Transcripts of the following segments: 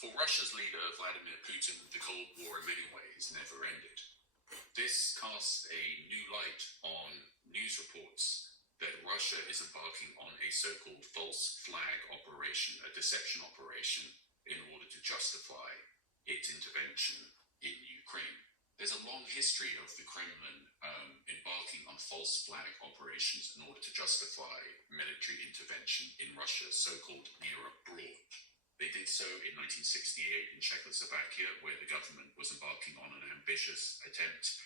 For Russia's leader, Vladimir Putin, the Cold War in many ways never ended. This casts a new light on news reports that Russia is embarking on a so-called false flag operation, a deception operation, in order to justify its intervention in Ukraine. There's a long history of the Kremlin embarking on false flag operations in order to justify military intervention in Russia's so-called near abroad. They did so in 1968 in Czechoslovakia, where the government was embarking on an ambitious attempt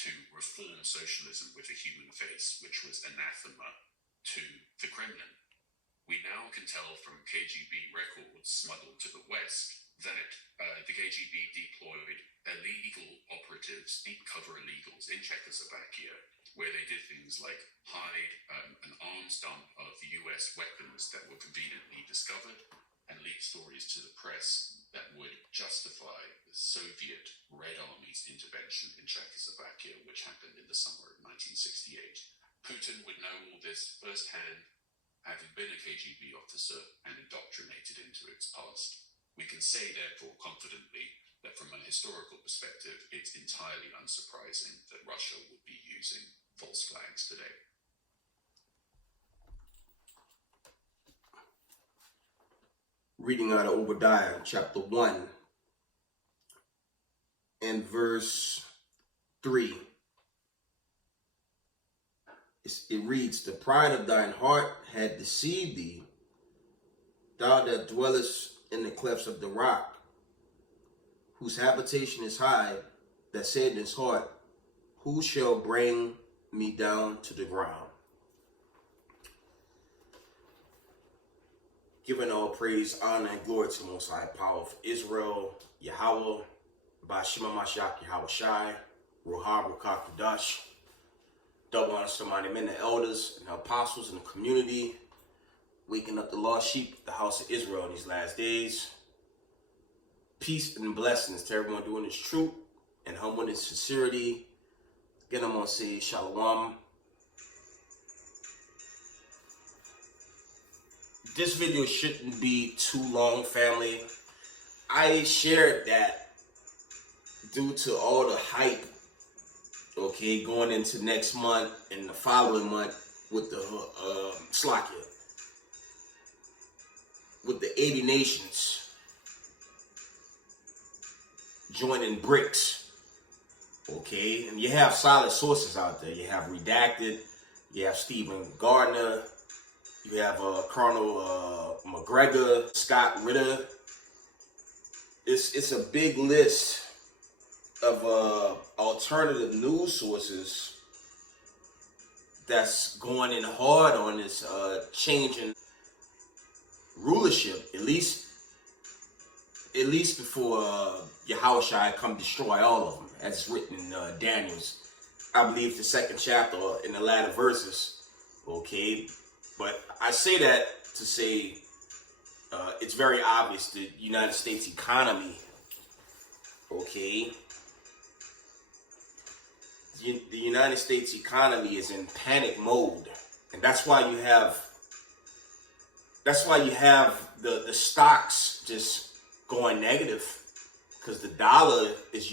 to reform socialism with a human face, which was anathema to the Kremlin. We now can tell from KGB records smuggled to the West that the KGB deployed illegal operatives, deep cover illegals in Czechoslovakia, where they did things like hide an arms dump of US weapons that were conveniently discovered and leak stories to the press that would justify the Soviet Red Army's intervention in Czechoslovakia, which happened in the summer of 1968. Putin would know all this firsthand, having been a KGB officer and indoctrinated into its past. We can say, therefore, confidently that from a historical perspective, it's entirely unsurprising that Russia would be using false flags today. Reading out of Obadiah, chapter 1, and verse 3. It reads, "The pride of thine heart had deceived thee, thou that dwellest in the clefts of the rock, whose habitation is high, that said in his heart, who shall bring me down to the ground?" Giving all praise, honor, and glory to the Most High Power of Israel, Yahweh, Bashima Mashiach Yahweh Shai, Ruha Ruka Kudash. Double honor to mighty men, the elders, and the apostles in the community, waking up the lost sheep of the house of Israel in these last days. Peace and blessings to everyone doing this truth and humble and sincerity. Again, I'm going to say Shalom. This video shouldn't be too long, family. I shared that due to all the hype, okay, going into next month and the following month with the Slovakia, with the 80 nations joining BRICS, okay? And you have solid sources out there. You have Redacted, you have Stephen Gardner, you have Colonel McGregor, Scott Ritter. It's a big list of alternative news sources that's going in hard on this changing rulership, at least before Yahushua come destroy all of them, as it's written in Daniel's, I believe, the 2nd chapter in the latter verses. Okay, but I say that to say it's very obvious the United States economy, okay, the United States economy is in panic mode, and that's why you have the stocks just going negative, because the dollar is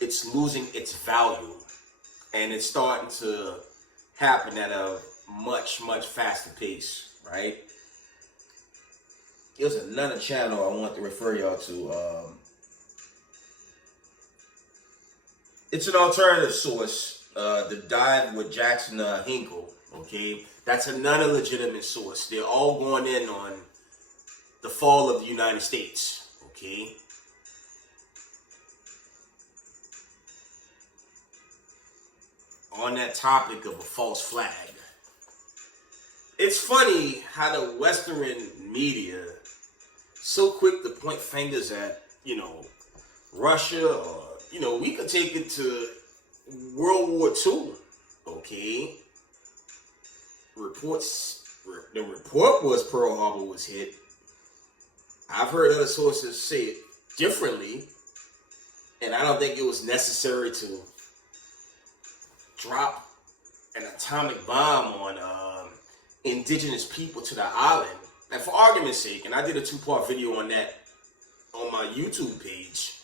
it's losing its value, and it's starting to happen at a much faster pace, right? There's another channel I want to refer y'all to. It's an alternative source, The Dive with Jackson Hinkle, okay? That's another legitimate source. They're all going in on the fall of the United States, okay? On that topic of a false flag. It's funny how the Western media so quick to point fingers at, Russia, or, we could take it to World War II, okay? The report was Pearl Harbor was hit. I've heard other sources say it differently, and I don't think it was necessary to drop an atomic bomb on indigenous people to the island And for argument's sake, and I did a 2-part video on that on my YouTube page,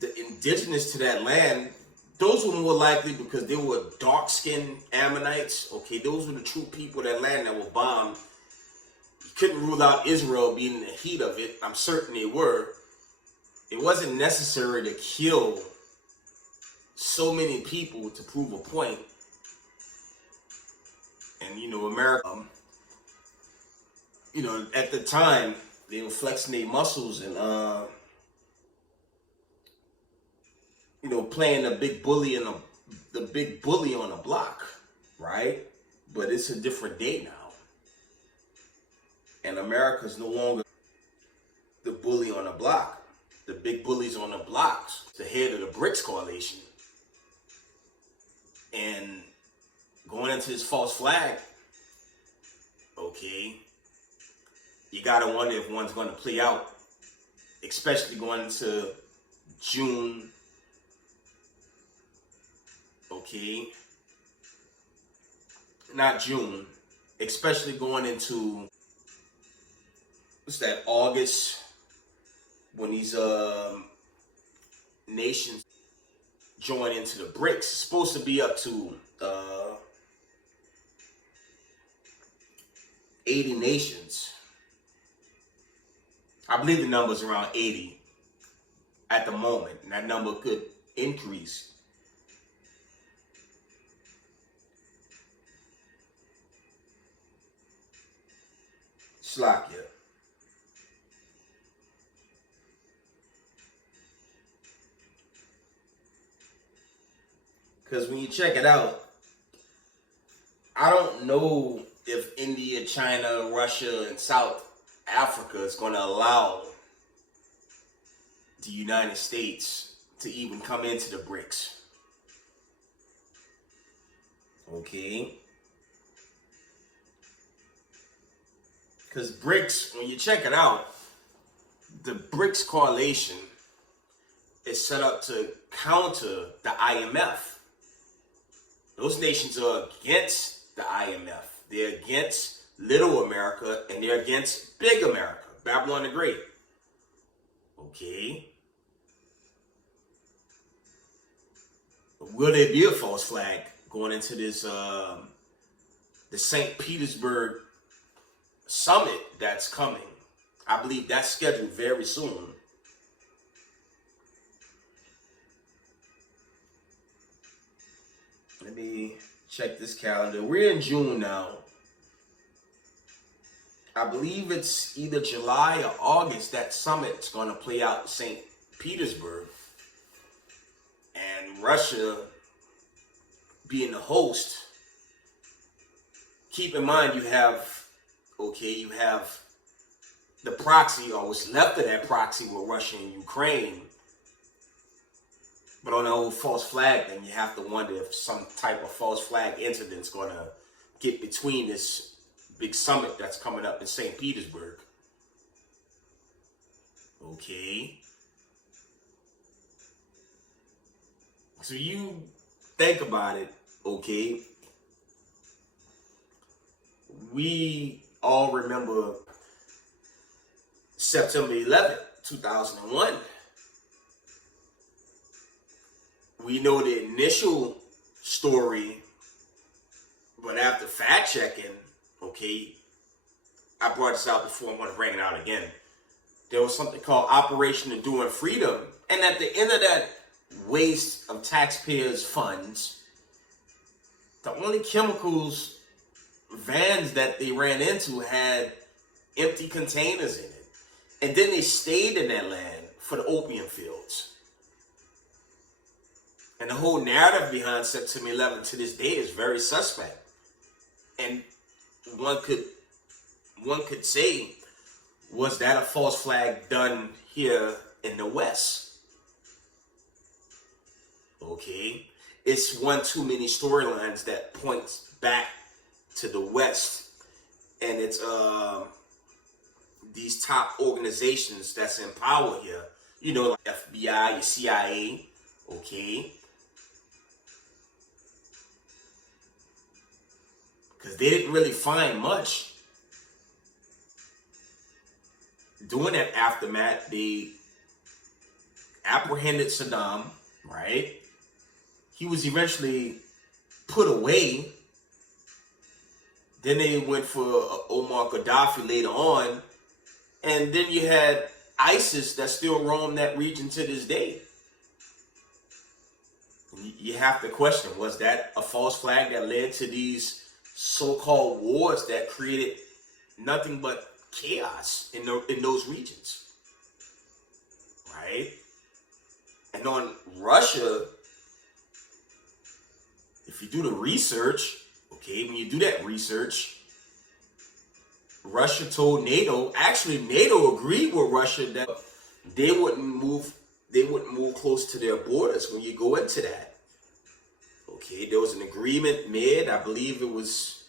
the indigenous to that land, those were more likely because they were dark-skinned Ammonites. Okay, those were the true people of that land that were bombed. You couldn't rule out Israel being in the heat of it. I'm certain they were. It wasn't necessary to kill so many people to prove a point. And, you know, America, you know, at the time, they were flexing their muscles and, you know, playing the big bully and the big bully on the block, right? But it's a different day now. And America's no longer the bully on the block. The big bullies on the blocks, the head of the BRICS coalition. And going into this false flag, okay, you gotta wonder if one's gonna play out, especially going into June, okay, not June, especially going into, what's that, August, when these nations join into the BRICS. It's supposed to be up to 80 nations. I believe the number's around 80 at the moment, and that number could increase. Slovakia. Because when you check it out, I don't know if India, China, Russia, and South Africa is going to allow the United States to even come into the BRICS. Okay? Because BRICS, when you check it out, the BRICS coalition is set up to counter the IMF. Those nations are against the IMF. They're against Little America, and they're against Big America, Babylon the Great. Okay. But will there be a false flag going into this, the St. Petersburg summit that's coming? I believe that's scheduled very soon. Let me check this calendar. We're in June now. I believe it's either July or August that summit's going to play out in St. Petersburg. And Russia being the host, keep in mind you have the proxy, or what's left of that proxy with Russia and Ukraine. But on the old false flag, then you have to wonder if some type of false flag incident's going to get between this big summit that's coming up in St. Petersburg. Okay. So you think about it, okay? We all remember September 11th, 2001. We know the initial story, but after fact checking, okay, I brought this out before, I'm going to bring it out again. There was something called Operation Enduring Freedom. And at the end of that waste of taxpayers' funds, the only chemicals vans that they ran into had empty containers in it. And then they stayed in that land for the opium fields. And the whole narrative behind September 11th to this day is very suspect. And one could say, was that a false flag done here in the West? Okay. It's one too many storylines that points back to the West. And it's these top organizations that's in power here. You know, like FBI, your CIA, okay? Because they didn't really find much during that aftermath, they apprehended Saddam, right? He was eventually put away. Then they went for Omar Gaddafi later on. And then you had ISIS that still roam that region to this day. You have to question, was that a false flag that led to these so-called wars that created nothing but chaos in those regions? Right? And on Russia, if you do the research, okay, when you do that research, Russia told NATO, actually NATO agreed with Russia that they wouldn't move close to their borders when you go into that. Okay, there was an agreement made, I believe it was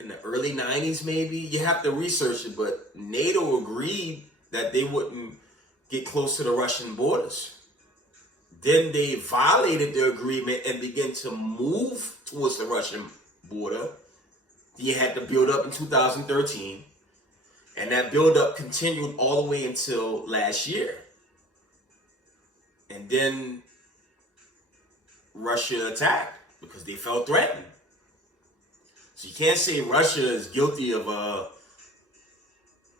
in the early 90s maybe. You have to research it, but NATO agreed that they wouldn't get close to the Russian borders. Then they violated the agreement and began to move towards the Russian border. You had to build up in 2013, and that build-up continued all the way until last year. And then Russia attacked because they felt threatened. So you can't say Russia is guilty of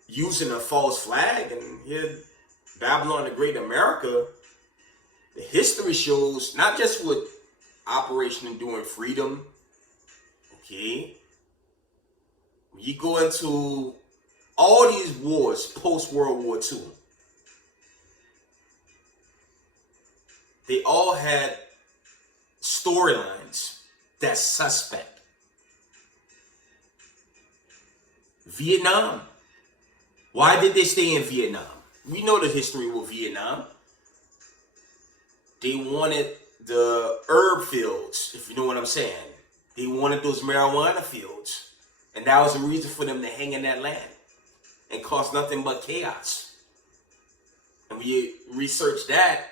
using a false flag. And here, Babylon the Great America, the history shows, not just with Operation Enduring Freedom, okay, when you go into all these wars post-World War II, they all had storylines that's suspect. Vietnam. Why did they stay in Vietnam? We know the history with Vietnam. They wanted the herb fields, if you know what I'm saying. They wanted those marijuana fields. And that was the reason for them to hang in that land and cause nothing but chaos. And when you research that,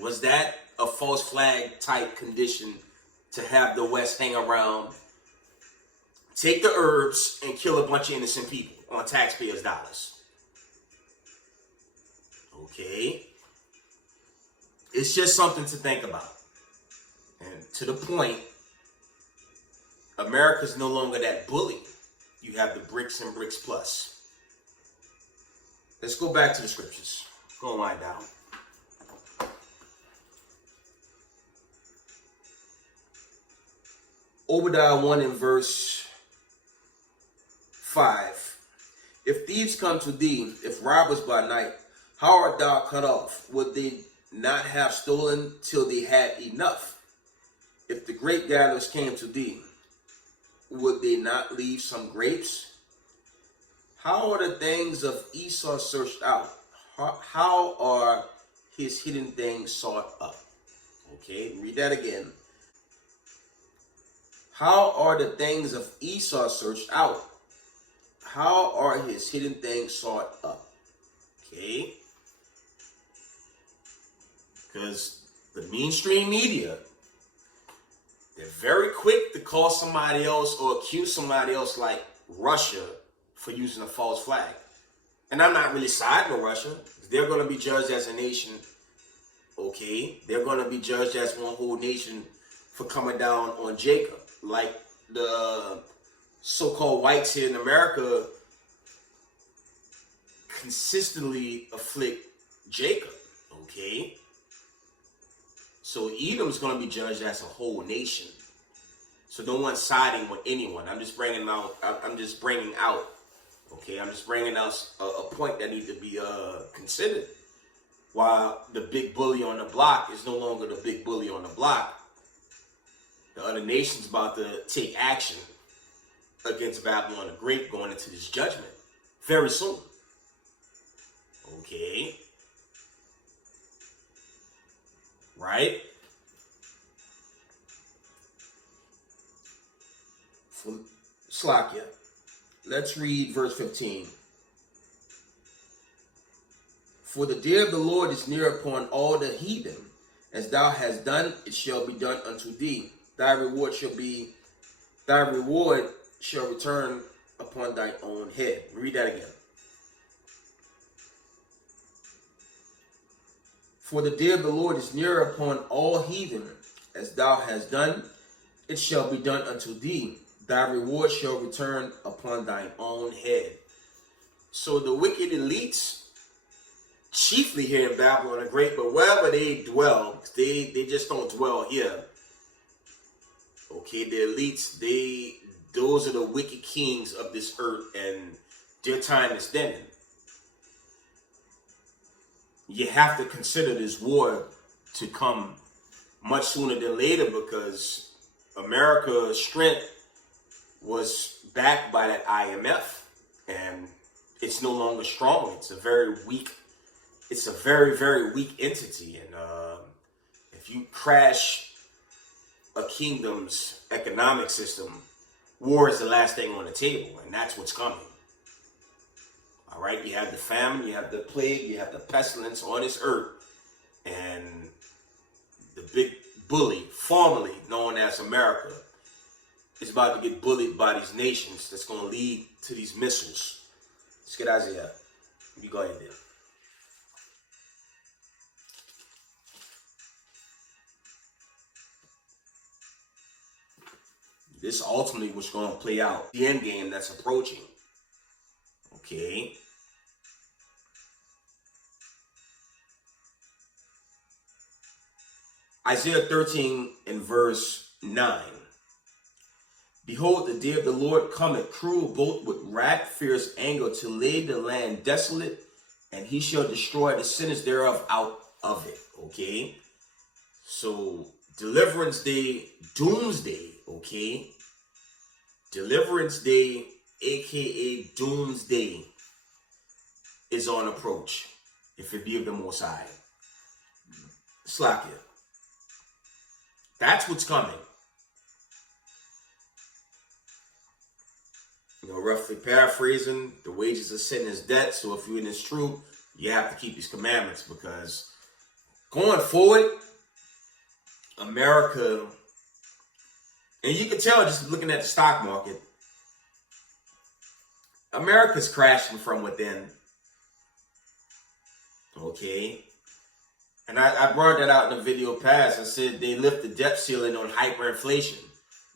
was that a false flag type condition to have the West hang around, take the herbs, and kill a bunch of innocent people on taxpayers' dollars? Okay. It's just something to think about. And to the point, America's no longer that bully. You have the BRICS and BRICS Plus. Let's go back to the scriptures. Go and wind down. Obadiah 1 and verse 5. If thieves come to thee, if robbers by night, how art thou cut off? Would they not have stolen till they had enough? If the grape gatherers came to thee, would they not leave some grapes? How are the things of Esau searched out? How are his hidden things sought up? Okay, read that again. How are the things of Esau searched out? How are his hidden things sought up? Okay. Because the mainstream media, they're very quick to call somebody else or accuse somebody else like Russia for using a false flag. And I'm not really siding with Russia. They're going to be judged as a nation. Okay. They're going to be judged as one whole nation for coming down on Jacob. Like the so-called whites here in America consistently afflict Jacob. Okay. So Edom's going to be judged as a whole nation. So no one's siding with anyone. I'm just bringing out. Okay, I'm just bringing out a point that needs to be considered. While the big bully on the block is no longer the big bully on the block, the other nation's about to take action against Babylon the Great going into this judgment very soon. Okay. Right? Slakia. Let's read verse 15. For the day of the Lord is near upon all the heathen. As thou hast done, it shall be done unto thee. Thy reward shall return upon thy own head. Read that again. For the day of the Lord is near upon all heathen. As thou hast done, it shall be done unto thee. Thy reward shall return upon thine own head. So the wicked elites, chiefly here in Babylon the Great, but wherever they dwell, they just don't dwell here. Okay, the elites, those are the wicked kings of this earth, and their time is thinning. You have to consider this war to come much sooner than later, because America's strength was backed by that IMF, and it's no longer strong. It's a very weak, very weak entity. And if you crash a kingdom's economic system, war is the last thing on the table, and that's what's coming. All right, you have the famine, you have the plague, you have the pestilence on this earth, and the big bully, formerly known as America, is about to get bullied by these nations that's going to lead to these missiles. Let's get Isaiah. You go ahead there. This ultimately was going to play out. The end game that's approaching. Okay. Isaiah 13 and verse 9. Behold, the day of the Lord cometh, cruel both with wrath, fierce anger, to lay the land desolate, and he shall destroy the sinners thereof out of it. Okay. So deliverance day, doomsday. Okay. Deliverance day, aka doomsday, is on approach, if it be of the Most High. Slack it. That's what's coming. You know, roughly paraphrasing, the wages of sin is debt. So if you're in this truth, you have to keep these commandments, because going forward, America, and you can tell just looking at the stock market, America's crashing from within. Okay. And I brought that out in the video past. I said they lift the debt ceiling on hyperinflation.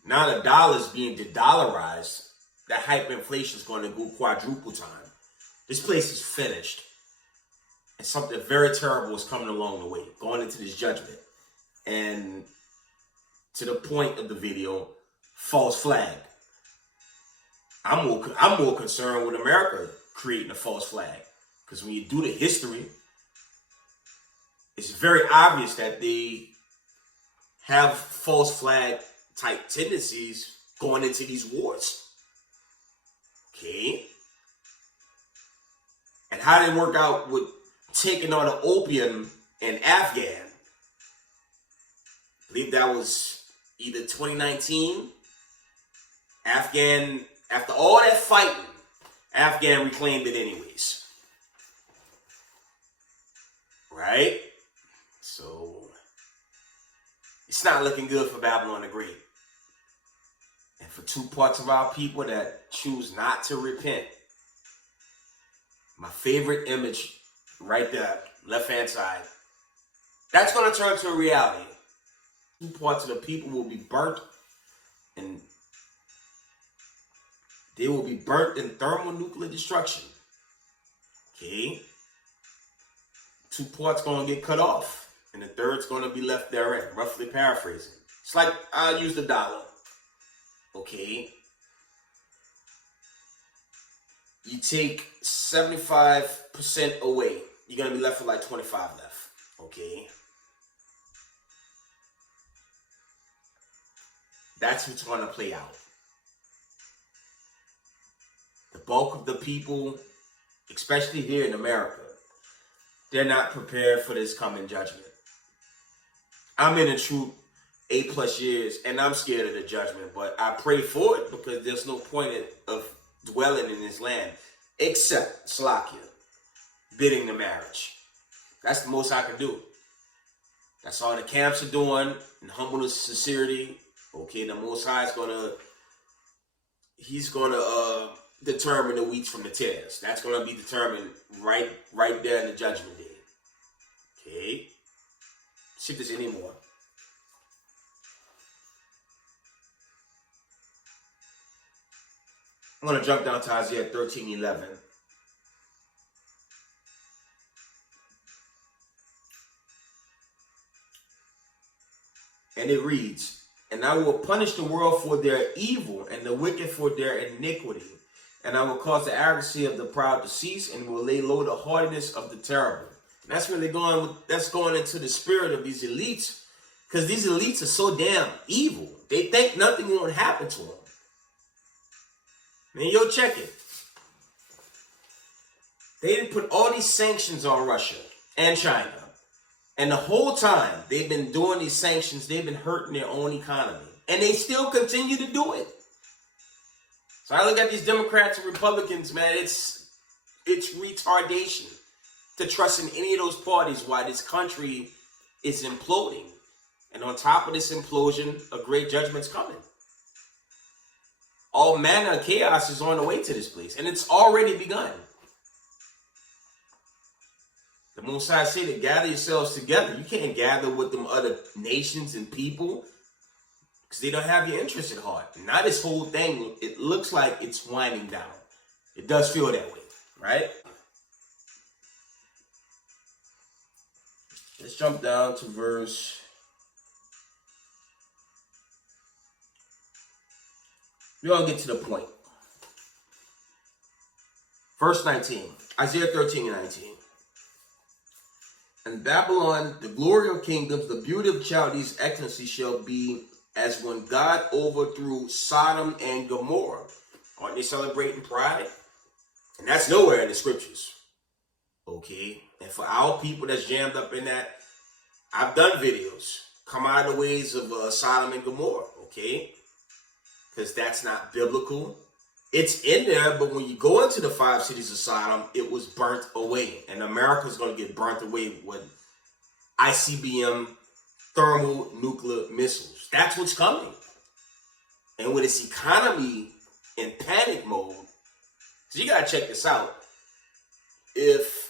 Now the dollar's being de-dollarized. That hyperinflation is going to go quadruple time. This place is finished. And something very terrible is coming along the way, going into this judgment. And to the point of the video, false flag. I'm more concerned with America creating a false flag. Because when you do the history, it's very obvious that they have false flag type tendencies going into these wars. Okay. And how they work out with taking on the opium in Afghan. I believe that was either 2019. Afghan, after all that fighting, Afghan reclaimed it anyways. Right? So, it's not looking good for Babylon the Great. And for two parts of our people that choose not to repent. My favorite image right there, left-hand side. That's going to turn to a reality. Two parts of the people will be burnt, and they will be burnt in thermonuclear destruction. Okay? Two parts going to get cut off. And the third's going to be left therein, roughly paraphrasing. It's like, I'll use the dollar. Okay. You take 75% away. You're going to be left with like 25 left. Okay. That's what's going to play out. The bulk of the people, especially here in America, they're not prepared for this coming judgment. I'm in the truth 8+ years, and I'm scared of the judgment, but I pray for it because there's no point of dwelling in this land except Slakia, bidding the marriage. That's the most I can do. That's all the camps are doing in humbleness, sincerity. Okay, the Most High is he's gonna determine the wheats from the tares. That's gonna be determined right there in the judgment day. Okay. See if there's any more. I'm going to jump down to Isaiah 13:11. And it reads, "And I will punish the world for their evil and the wicked for their iniquity. And I will cause the arrogancy of the proud to cease and will lay low the haughtiness of the terrible." And that's really going into the spirit of these elites, because these elites are so damn evil. They think nothing won't happen to them. Man, yo, check it. They didn't put all these sanctions on Russia and China. And the whole time they've been doing these sanctions, they've been hurting their own economy. And they still continue to do it. So I look at these Democrats and Republicans, man, it's retardation to trust in any of those parties while this country is imploding. And on top of this implosion, a great judgment's coming. All manner of chaos is on the way to this place, and it's already begun. The Most High said to gather yourselves together. You can't gather with them other nations and people because they don't have your interest at heart. Now this whole thing, it looks like it's winding down. It does feel that way, right? Let's jump down to verse. We're going to get to the point. Verse 19. Isaiah 13:19. "And Babylon, the glory of kingdoms, the beauty of Chaldees' excellency shall be as when God overthrew Sodom and Gomorrah." Aren't they celebrating pride? And that's nowhere in the scriptures. Okay? And for our people that's jammed up in that, I've done videos. Come out of the ways of Sodom and Gomorrah. Okay? Because that's not biblical. It's in there, but when you go into the 5 cities of Sodom, it was burnt away. And America's going to get burnt away with ICBM thermonuclear missiles. That's what's coming. And with its economy in panic mode, so you got to check this out. If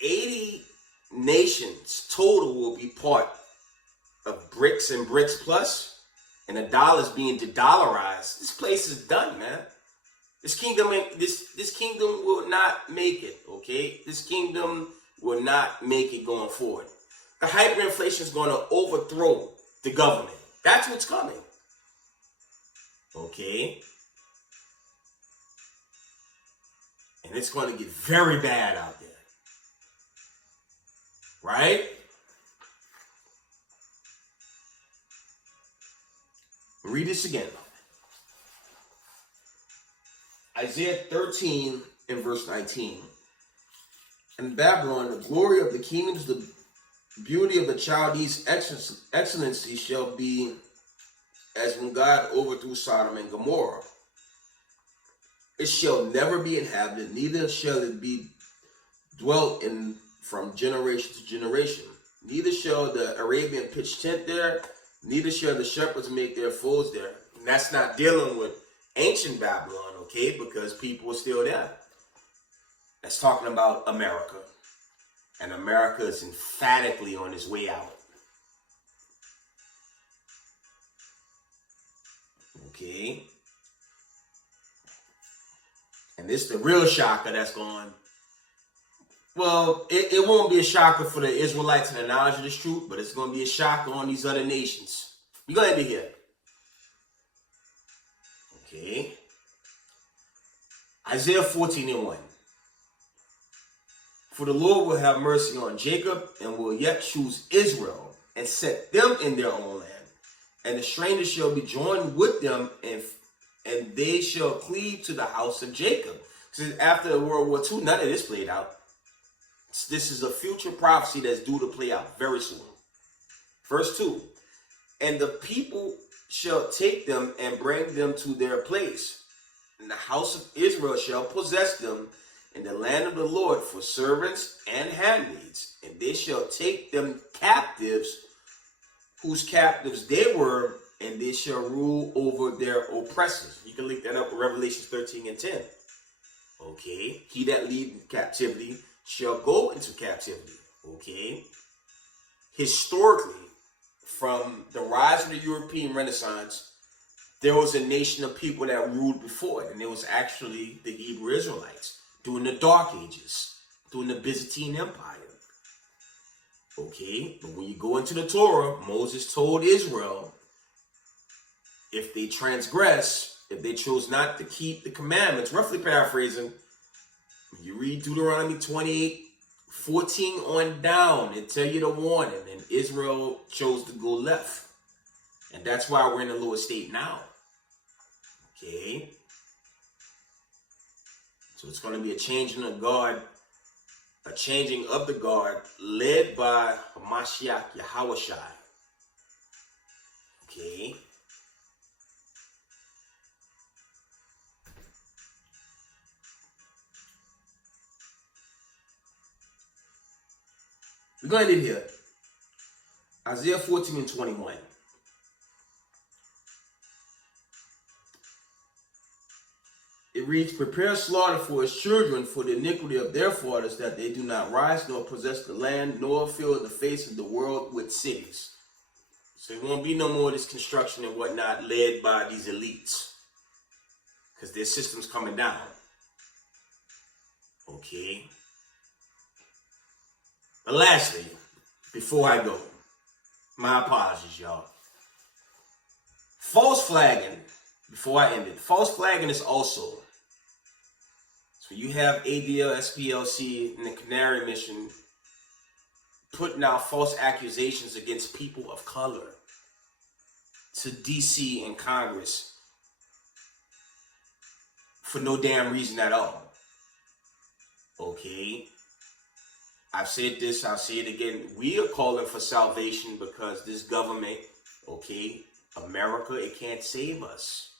80 nations total will be part of BRICS and BRICS Plus, and the dollar's being de-dollarized, this place is done, man. This kingdom will not make it, okay? This kingdom will not make it going forward. The hyperinflation is going to overthrow the government. That's what's coming, okay? And it's going to get very bad out there, right? Read this again. Isaiah 13 and verse 19. "And Babylon, the glory of the kingdoms, the beauty of the Chaldees' excellency shall be as when God overthrew Sodom and Gomorrah. It shall never be inhabited, neither shall it be dwelt in from generation to generation. Neither shall the Arabian pitch tent there, neither shall the shepherds make their foes there." And that's not dealing with ancient Babylon, okay, because people are still there. That's talking about America. And America is emphatically on its way out. Okay. And this is the real shocker that's going. Well, it won't be a shocker for the Israelites and the knowledge of this truth, but it's going to be a shocker on these other nations. You're going to be here. Okay. Isaiah 14 and 1. "For the Lord will have mercy on Jacob and will yet choose Israel and set them in their own land. And the strangers shall be joined with them and they shall cleave to the house of Jacob." So after World War II, none of this played out. This is a future prophecy that's due to play out very soon. Verse 2. "And the people shall take them and bring them to their place. And the house of Israel shall possess them in the land of the Lord for servants and handmaids. And they shall take them captives, whose captives they were, and they shall rule over their oppressors." You can link that up with Revelation 13 and 10. Okay. "He that lead in captivity shall go into captivity." Okay. historically, from the rise of the European Renaissance, there was a nation of people that ruled before it, and it was actually the Hebrew Israelites during the Dark Ages, during the Byzantine Empire. Okay, but when you go into the Torah, Moses told Israel, if they transgress, if they chose not to keep the commandments, roughly paraphrasing, you read Deuteronomy 28:14 on down, it tell you the warning, and Israel chose to go left. And that's why we're in a lower state now. Okay? So it's going to be a changing of guard, a changing of the guard led by Hamashiach Yahushai. Okay? We're going to end it here. Isaiah 14:21. It reads, prepare slaughter for his children for the iniquity of their fathers, that they do not rise nor possess the land, nor fill the face of the world with cities. So there won't be no more of this construction and whatnot led by these elites, because their system's coming down. Okay. But lastly, before I go, my apologies, y'all. False flagging, before I end it, false flagging is also, so you have ADL, SPLC, and the Canary Mission putting out false accusations against people of color to DC and Congress for no damn reason at all. Okay? I've said this, I'll say it again. We are calling for salvation because this government, okay, America, it can't save us.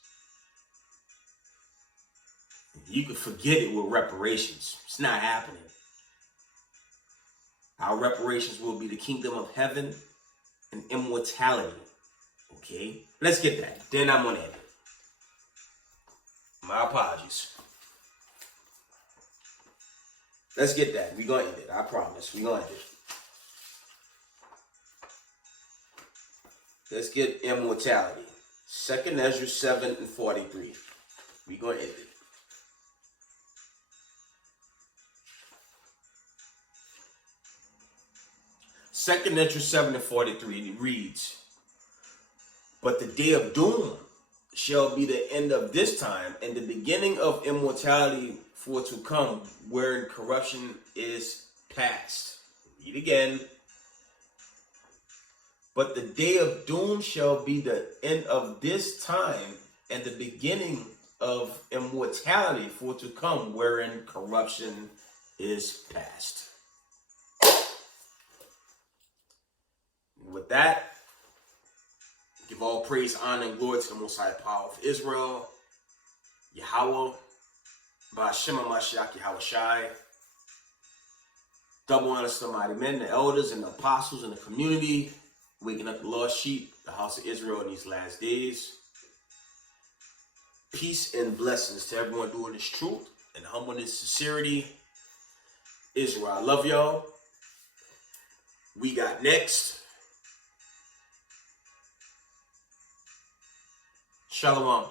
You can forget it with reparations. It's not happening. Our reparations will be the kingdom of heaven and immortality. Okay? Let's get that. Then I'm going to end it. My apologies. Let's get that. We're going to end it. I promise. We're going to end it. Let's get immortality. 2nd Ezra 7:43. We're going to end it. 2nd Ezra 7:43, it reads, but the day of doom shall be the end of this time, and the beginning of immortality for to come, wherein corruption is past. Read again. But the day of doom shall be the end of this time, and the beginning of immortality for to come, wherein corruption is past. With that, give all praise, honor, and glory to the Most High Power of Israel, Yahweh, Ba'Shem HaMashiach Yahushai. Double honors to the mighty men, the elders, and the apostles in the community, waking up the lost sheep, the house of Israel in these last days. Peace and blessings to everyone doing this truth and humbleness, sincerity. Israel, I love y'all. We got next. Shalom.